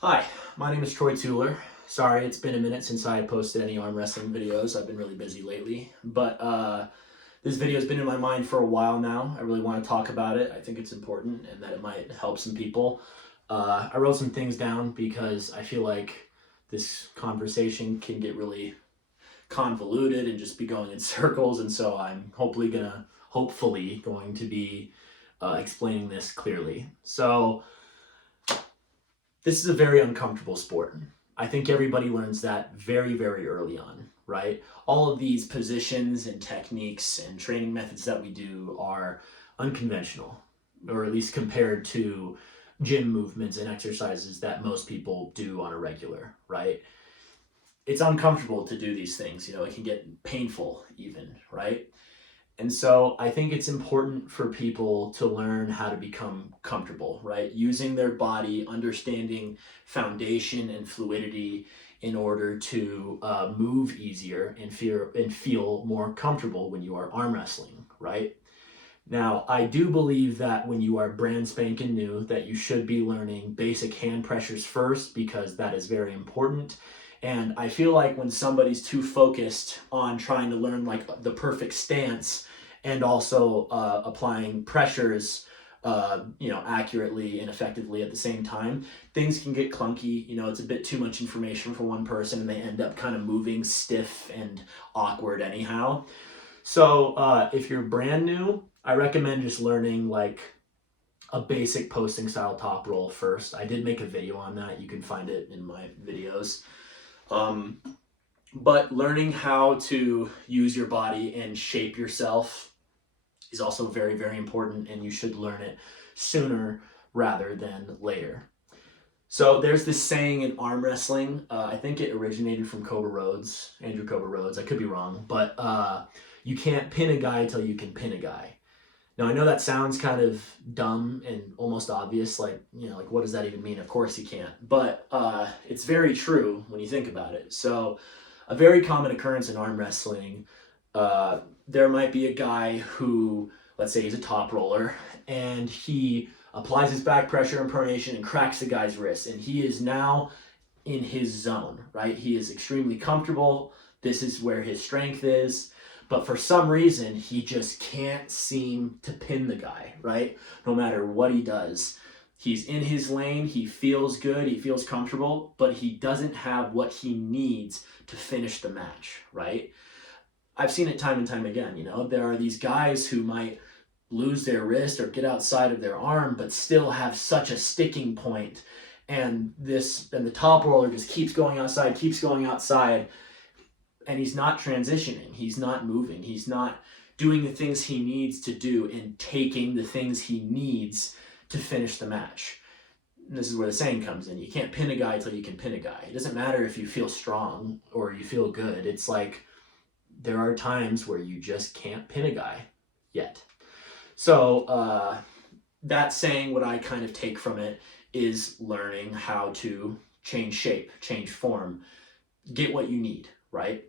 Hi, my name is Troy Tueller. Sorry, it's been a minute since I posted any arm wrestling videos. I've been really busy lately, but this video has been in my mind for a while now. I really want to talk about it. I think it's important and that it might help some people. I wrote some things down because I feel like this conversation can get really convoluted and just be going in circles, and so I'm hopefully going to be explaining this clearly. So this is a very uncomfortable sport. I think everybody learns that very, very early on, right? All of these positions and techniques and training methods that we do are unconventional, or at least compared to gym movements and exercises that most people do on a regular, right? It's uncomfortable to do these things. It can get painful even, right? And so I think it's important for people to learn how to become comfortable, right? Using their body, understanding foundation and fluidity in order to move easier and feel more comfortable when you are arm wrestling, right? Now, I do believe that when you are brand spanking new, that you should be learning basic hand pressures first, because that is very important. And I feel like when somebody's too focused on trying to learn like the perfect stance and also applying pressures, accurately and effectively at the same time, things can get clunky. It's a bit too much information for one person, and they end up kind of moving stiff and awkward anyhow. So if you're brand new, I recommend just learning like a basic posting style top roll first. I did make a video on that. You can find it in my videos. But learning how to use your body and shape yourself is also very, very important, and you should learn it sooner rather than later. So there's this saying in arm wrestling, I think it originated from Andrew Cobra Rhodes. I could be wrong, but you can't pin a guy till you can pin a guy. Now, I know that sounds kind of dumb and almost obvious, like what does that even mean? Of course you can't, but it's very true when you think about it. So a very common occurrence in arm wrestling, there might be a guy who, let's say he's a top roller, and he applies his back pressure and pronation and cracks the guy's wrist, and he is now in his zone, right? He is extremely comfortable. This is where his strength is. But for some reason, he just can't seem to pin the guy, right? No matter what he does. He's in his lane, he feels good, he feels comfortable, but he doesn't have what he needs to finish the match, right? I've seen it time and time again. There are these guys who might lose their wrist or get outside of their arm, but still have such a sticking point. And the top roller just keeps going outside, and he's not transitioning, he's not moving, he's not doing the things he needs to do and taking the things he needs to finish the match. And this is where the saying comes in. You can't pin a guy till you can pin a guy. It doesn't matter if you feel strong or you feel good. It's like there are times where you just can't pin a guy yet. So that saying, what I kind of take from it is learning how to change shape, change form, get what you need, right?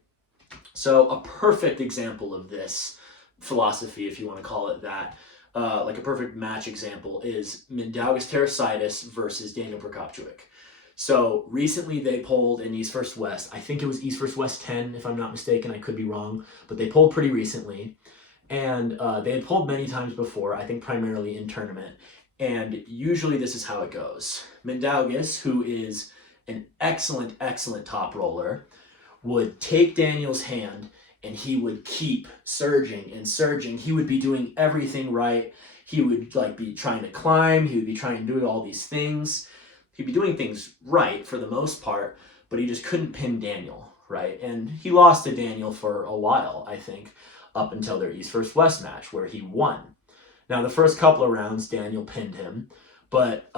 So a perfect example of this philosophy, if you want to call it that, like a perfect match example, is Mindaugas versus Daniel. So recently they polled in East vs West. I think it was East vs West 10, if I'm not mistaken. I could be wrong, but they polled pretty recently. And they had polled many times before, I think primarily in tournament. And usually this is how it goes. Mindaugas, who is an excellent, excellent top roller, would take Daniel's hand and he would keep surging and surging. He would be doing everything right. He would be trying to climb. He would be trying to do all these things. He'd be doing things right for the most part, but he just couldn't pin Daniel, right? And he lost to Daniel for a while, I think, up until their East vs West match where he won. Now, the first couple of rounds, Daniel pinned him, but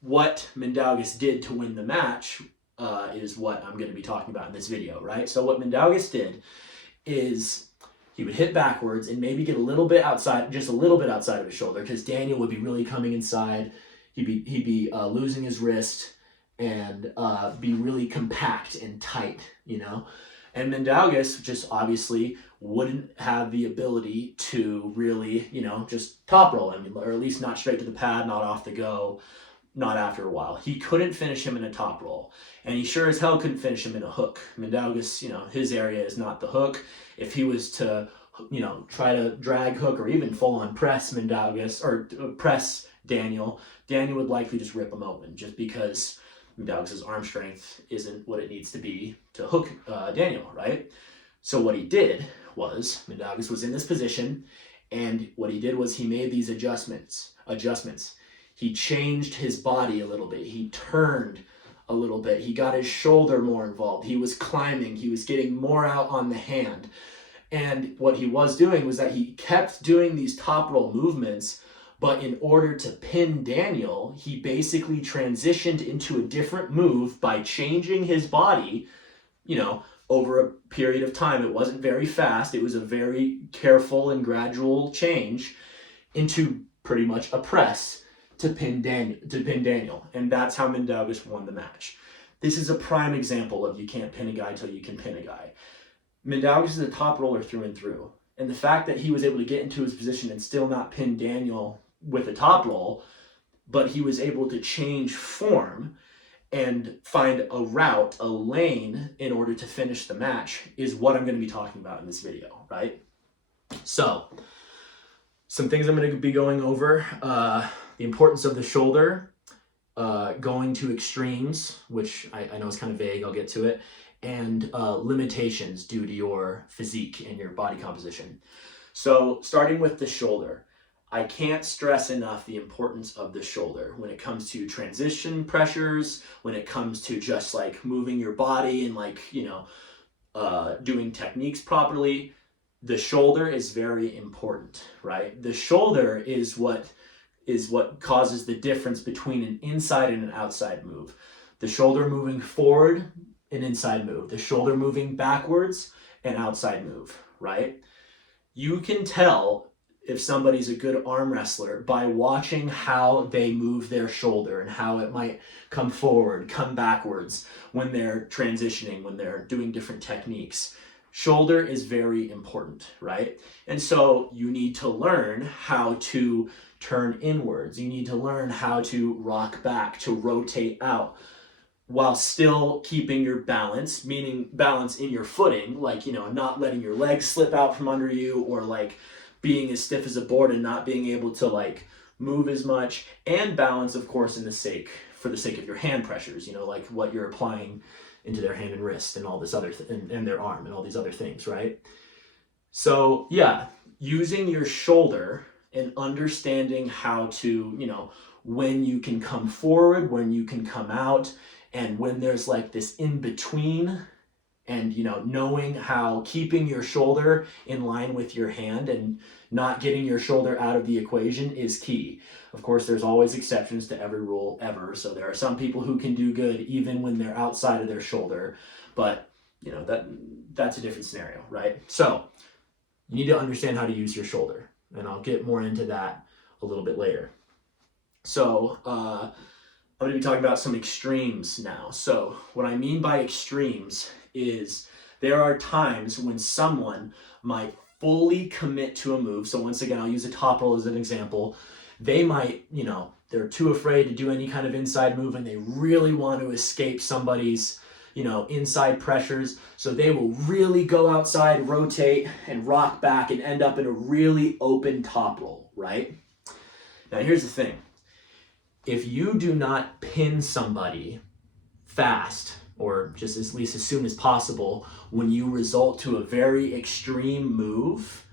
what Mindaugas did to win the match is what I'm going to be talking about in this video, right? So what Mindaugas did is he would hit backwards and maybe get a little bit outside, just a little bit outside of his shoulder, because Daniel would be really coming inside. He'd be losing his wrist and be really compact and tight, And Mindaugas just obviously wouldn't have the ability to really, just top roll him, or at least not straight to the pad, not off the go. not after a while. He couldn't finish him in a top roll, and he sure as hell couldn't finish him in a hook. Mindaugas, his area is not the hook. If he was to, try to drag hook or even full on press Mindaugas or press Daniel would likely just rip him open, just because Mindaugas' arm strength isn't what it needs to be to hook Daniel, right? So what he did was, Mindaugas was in this position, and what he did was he made these adjustments. He changed his body a little bit. He turned a little bit. He got his shoulder more involved. He was climbing. He was getting more out on the hand. And what he was doing was that he kept doing these top roll movements, but in order to pin Daniel, he basically transitioned into a different move by changing his body, over a period of time. It wasn't very fast. It was a very careful and gradual change into pretty much a press to pin Daniel. And that's how Mindaugas won the match. This is a prime example of you can't pin a guy till you can pin a guy. Mindaugas is a top roller through and through. And the fact that he was able to get into his position and still not pin Daniel with a top roll, but he was able to change form and find a route, a lane, in order to finish the match, is what I'm going to be talking about in this video, right? So, some things I'm going to be going over. The importance of the shoulder, going to extremes, which I know is kind of vague, I'll get to it, and limitations due to your physique and your body composition. So, starting with the shoulder, I can't stress enough the importance of the shoulder when it comes to transition pressures, when it comes to just like moving your body and doing techniques properly. The shoulder is very important, right? The shoulder is what causes the difference between an inside and an outside move. The shoulder moving forward, an inside move. The shoulder moving backwards, an outside move, right? You can tell if somebody's a good arm wrestler by watching how they move their shoulder and how it might come forward, come backwards when they're transitioning, when they're doing different techniques. Shoulder is very important, right? And so you need to learn how to turn inwards. You need to learn how to rock back, to rotate out, while still keeping your balance, meaning balance in your footing, not letting your legs slip out from under you, or being as stiff as a board and not being able to move as much, and balance, of course, for the sake of your hand pressures, what you're applying into their hand and wrist and all this other and their arm and all these other things, right? So yeah, using your shoulder and understanding how to, when you can come forward, when you can come out, and when there's this in between, and knowing how keeping your shoulder in line with your hand and not getting your shoulder out of the equation is key. Of course, there's always exceptions to every rule ever. So there are some people who can do good even when they're outside of their shoulder, but that's a different scenario, right? So you need to understand how to use your shoulder, and I'll get more into that a little bit later. So I'm going to be talking about some extremes now. So what I mean by extremes is there are times when someone might fully commit to a move. So once again, I'll use a top roll as an example. They might, they're too afraid to do any kind of inside move, and they really want to escape somebody's, inside pressures. So they will really go outside, rotate, and rock back and end up in a really open top roll, right? Now here's the thing. If you do not pin somebody fast, or just at least as soon as possible, when you result to a very extreme move,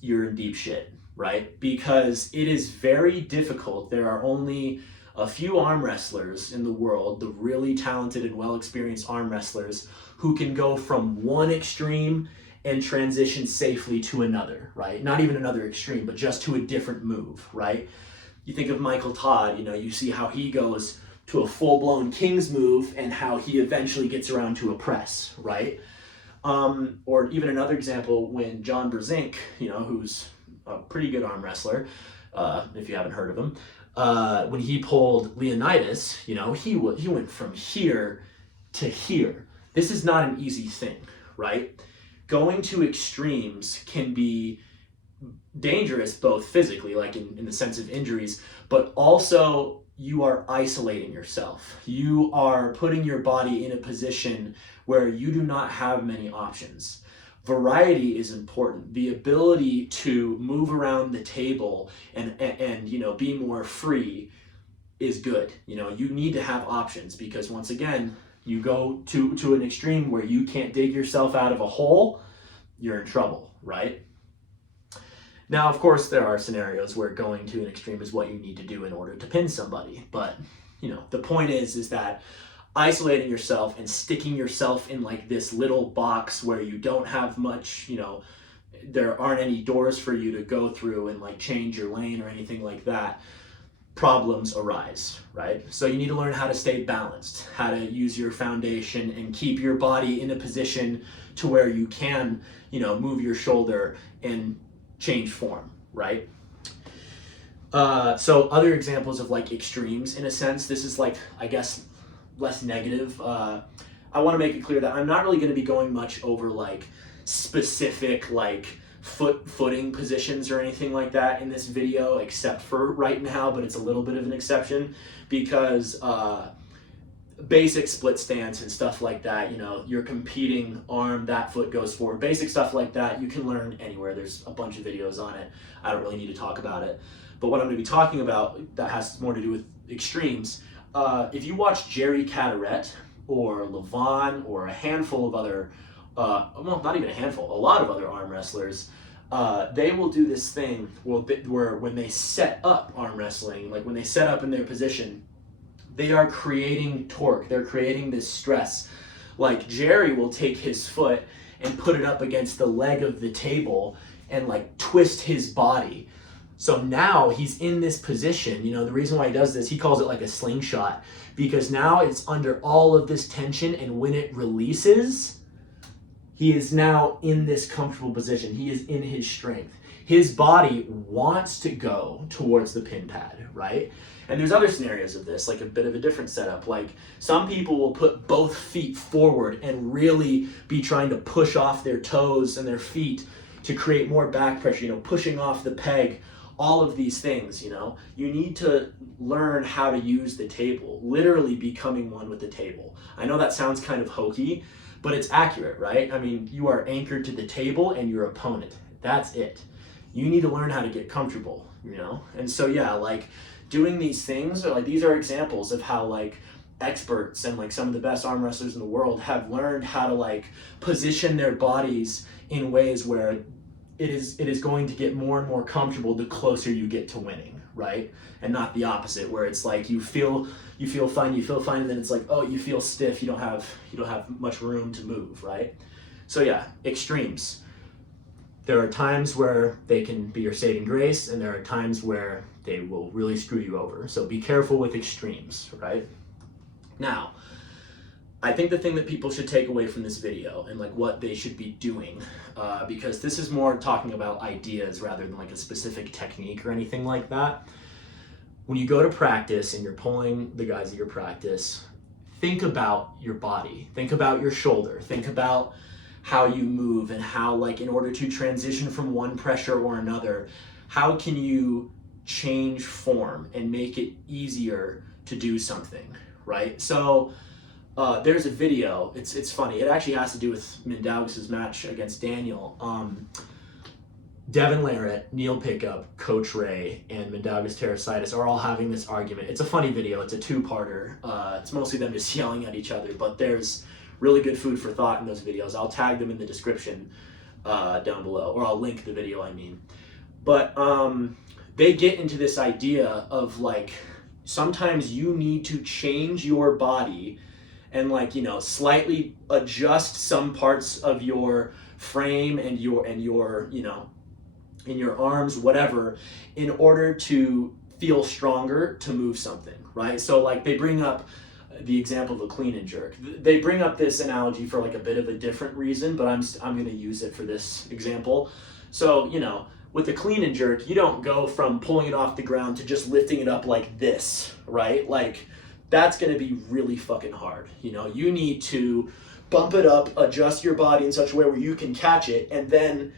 you're in deep shit, right? Because it is very difficult. There are only a few arm wrestlers in the world, the really talented and well-experienced arm wrestlers, who can go from one extreme and transition safely to another, right? Not even another extreme, but just to a different move, right? You think of Michael Todd, you see how he goes to a full-blown King's move and how he eventually gets around to a press, right? Or even another example, when John Brzenk, who's a pretty good arm wrestler, if you haven't heard of him, when he pulled Leonidas, he went from here to here. This is not an easy thing, right? Going to extremes can be dangerous both physically, like in the sense of injuries, but also you are isolating yourself. You are putting your body in a position where you do not have many options. Variety is important. The ability to move around the table and you know, be more free is good. You know, you need to have options, because once again, you go to an extreme where you can't dig yourself out of a hole, you're in trouble, right? Now, of course, there are scenarios where going to an extreme is what you need to do in order to pin somebody. But, you know, the point is that isolating yourself and sticking yourself in like this little box where you don't have much, you know, there aren't any doors for you to go through and like change your lane or anything like that, problems arise, right? So you need to learn how to stay balanced, how to use your foundation and keep your body in a position to where you can, you know, move your shoulder and change form, right? So other examples of like extremes, in a sense, this is like, I guess, less negative. I want to make it clear that I'm not really going to be going much over like specific like footing positions or anything like that in this video, except for right now, but it's a little bit of an exception, because basic split stance and stuff like that, you know, you're competing arm, that foot goes forward, basic stuff like that, you can learn anywhere. There's a bunch of videos on it. I don't really need to talk about it. But what I'm going to be talking about that has more to do with extremes, if you watch Jerry Caderet or Levon or a handful of other, well, not even a handful, a lot of other arm wrestlers, they will do this thing where when they set up arm wrestling, like when they set up in their position, they are creating torque. They're creating this stress. Like Jerry will take his foot and put it up against the leg of the table and like twist his body. So now he's in this position. You know, the reason why he does this, he calls it like a slingshot, because now it's under all of this tension, and when it releases, he is now in this comfortable position. He is in his strength. His body wants to go towards the pin pad, right? And there's other scenarios of this, like a bit of a different setup. Like some people will put both feet forward and really be trying to push off their toes and their feet to create more back pressure, you know, pushing off the peg, all of these things, you know. You need to learn how to use the table, literally becoming one with the table. I know that sounds kind of hokey, but it's accurate, right? I mean, you are anchored to the table and your opponent. That's it. You need to learn how to get comfortable, you know? And so, yeah, like doing these things, or like these are examples of how like experts and like some of the best arm wrestlers in the world have learned how to like position their bodies in ways where it is going to get more and more comfortable the closer you get to winning, right? And not the opposite, where it's like you feel fine, and then it's like, oh, you feel stiff, you don't have much room to move, right? So yeah, extremes. There are times where they can be your saving grace, and there are times where they will really screw you over. So be careful with extremes, right? Now, I think the thing that people should take away from this video and like what they should be doing, because this is more talking about ideas rather than like a specific technique or anything like that. When you go to practice and you're pulling the guys at your practice, think about your body, think about your shoulder, think about how you move, and how, like, in order to transition from one pressure or another, how can you change form and make it easier to do something, right? So there's a video, it's funny, it actually has to do with Mindaugas' match against Daniel. Devon Larrett, Neil Pickup, Coach Ray, and Mindaugas Terrasitis are all having this argument. It's a funny video, it's a two-parter. It's mostly them just yelling at each other, but there's really good food for thought in those videos. I'll tag them in the description down below, or I'll link the video, I mean. But they get into this idea of like, sometimes you need to change your body and like, you know, slightly adjust some parts of your frame and your you know, in your arms, whatever, in order to feel stronger to move something, right? So like they bring up the example of a clean and jerk. They bring up this analogy for like a bit of a different reason, but I'm going to use it for this example. So, you know, with the clean and jerk, you don't go from pulling it off the ground to just lifting it up like this, right? Like that's going to be really fucking hard. You know, you need to bump it up, adjust your body in such a way where you can catch it, and then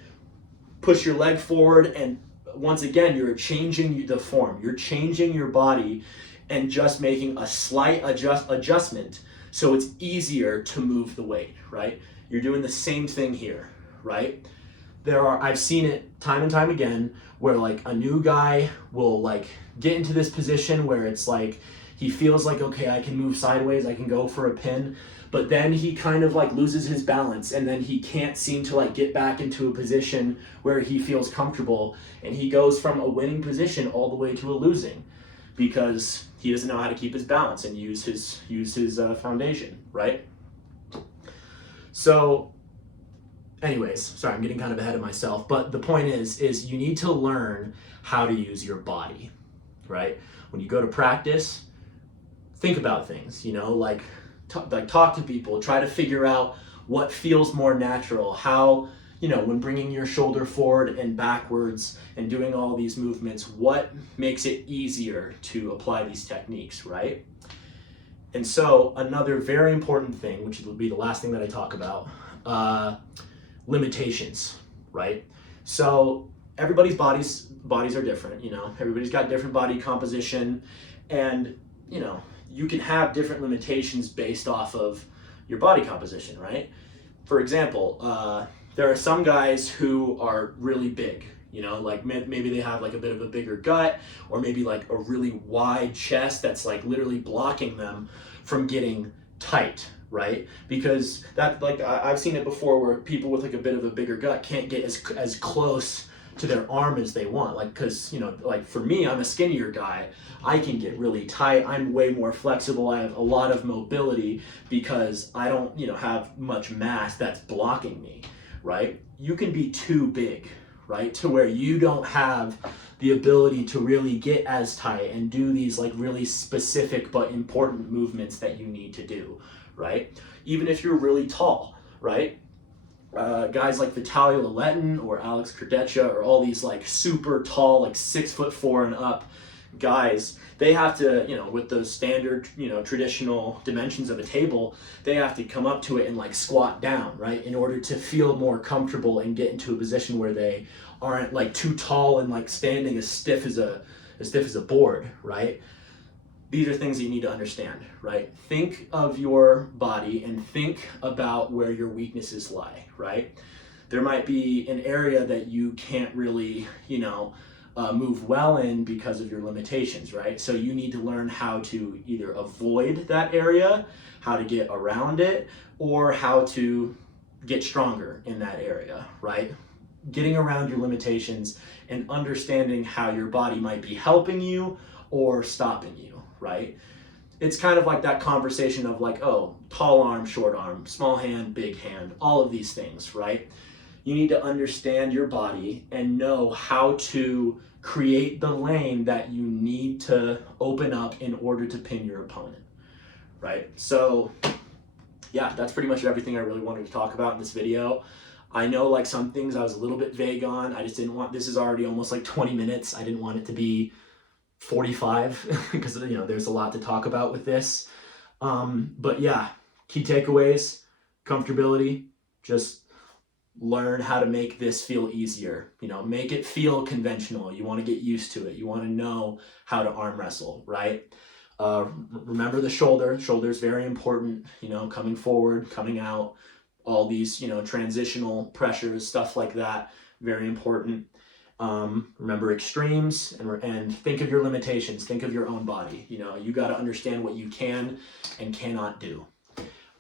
push your leg forward, and once again, you're changing the form. You're changing your body and just making a slight adjustment so it's easier to move the weight, right? You're doing the same thing here, right? I've seen it time and time again where like a new guy will like get into this position where it's like he feels like, okay, I can move sideways, I can go for a pin, but then he kind of like loses his balance, and then he can't seem to like get back into a position where he feels comfortable, and he goes from a winning position all the way to a losing because he doesn't know how to keep his balance and use his foundation, right? So anyways, sorry, I'm getting kind of ahead of myself, but the point is you need to learn how to use your body, right? When you go to practice, think about things, you know, like talk to people, try to figure out what feels more natural, how, you know, when bringing your shoulder forward and backwards and doing all these movements, what makes it easier to apply these techniques, right? And so another very important thing, which will be the last thing that I talk about, limitations, right? So everybody's bodies are different, you know, everybody's got different body composition, and, you know, you can have different limitations based off of your body composition, right? For example, there are some guys who are really big, you know, like maybe they have like a bit of a bigger gut, or maybe like a really wide chest that's like literally blocking them from getting tight, right? Because that, like, I've seen it before where people with like a bit of a bigger gut can't get as close to their arm as they want, like, because, you know, like for me, I'm a skinnier guy, I can get really tight, I'm way more flexible, I have a lot of mobility because I don't, you know, have much mass that's blocking me, right? You can be too big, right, to where you don't have the ability to really get as tight and do these like really specific but important movements that you need to do, right? Even if you're really tall, right? Guys like Vitaly Letin or Alex Kardeccia or all these like super tall, like 6'4" and up guys, they have to, you know, with those standard, you know, traditional dimensions of a table, they have to come up to it and like squat down, right, in order to feel more comfortable and get into a position where they aren't like too tall and like standing as stiff as a board, right? These are things that you need to understand, right? Think of your body and think about where your weaknesses lie, right? There might be an area that you can't really, you know, move well in because of your limitations, right? So you need to learn how to either avoid that area, how to get around it, or how to get stronger in that area, right? Getting around your limitations and understanding how your body might be helping you or stopping you, right? It's kind of like that conversation of like, oh, tall arm, short arm, small hand, big hand, all of these things, right? You need to understand your body and know how to create the lane that you need to open up in order to pin your opponent, right? So yeah, that's pretty much everything I really wanted to talk about in this video. I know like some things I was a little bit vague on. I just didn't want, this is already almost like 20 minutes. I didn't want it to be 45 because, you know, there's a lot to talk about with this. But yeah, key takeaways, comfortability, just learn how to make this feel easier, you know, make it feel conventional. You want to get used to it. You want to know how to arm wrestle, right? Remember the shoulder is very important, you know, coming forward, coming out, all these, you know, transitional pressures, stuff like that, very important. Remember extremes and think of your limitations, think of your own body. You know, you got to understand what you can and cannot do.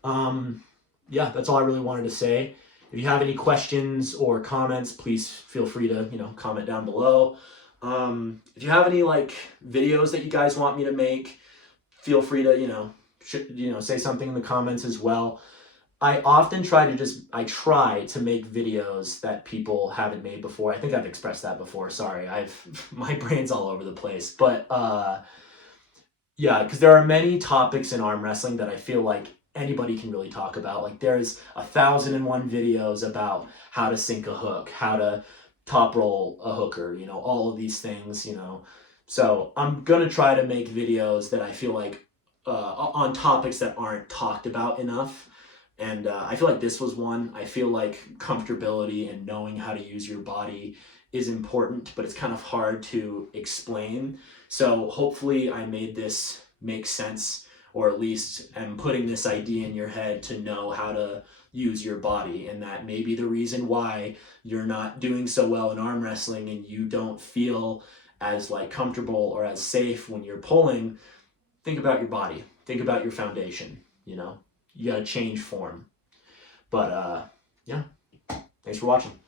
Yeah, that's all I really wanted to say. If you have any questions or comments, please feel free to, you know, comment down below. If you have any like videos that you guys want me to make, feel free to, you know, say something in the comments as well. I often try to make videos that people haven't made before. I think I've expressed that before. Sorry, my brain's all over the place. But yeah, because there are many topics in arm wrestling that I feel like anybody can really talk about. Like there's 1,001 videos about how to sink a hook, how to top roll a hooker, you know, all of these things, you know. So I'm gonna try to make videos that I feel like on topics that aren't talked about enough. And I feel like this was one. I feel like comfortability and knowing how to use your body is important, but it's kind of hard to explain. So hopefully I made this make sense, or at least am putting this idea in your head to know how to use your body, and that maybe the reason why you're not doing so well in arm wrestling and you don't feel as like comfortable or as safe when you're pulling, think about your body, think about your foundation, you know, you got to change form. But yeah, thanks for watching.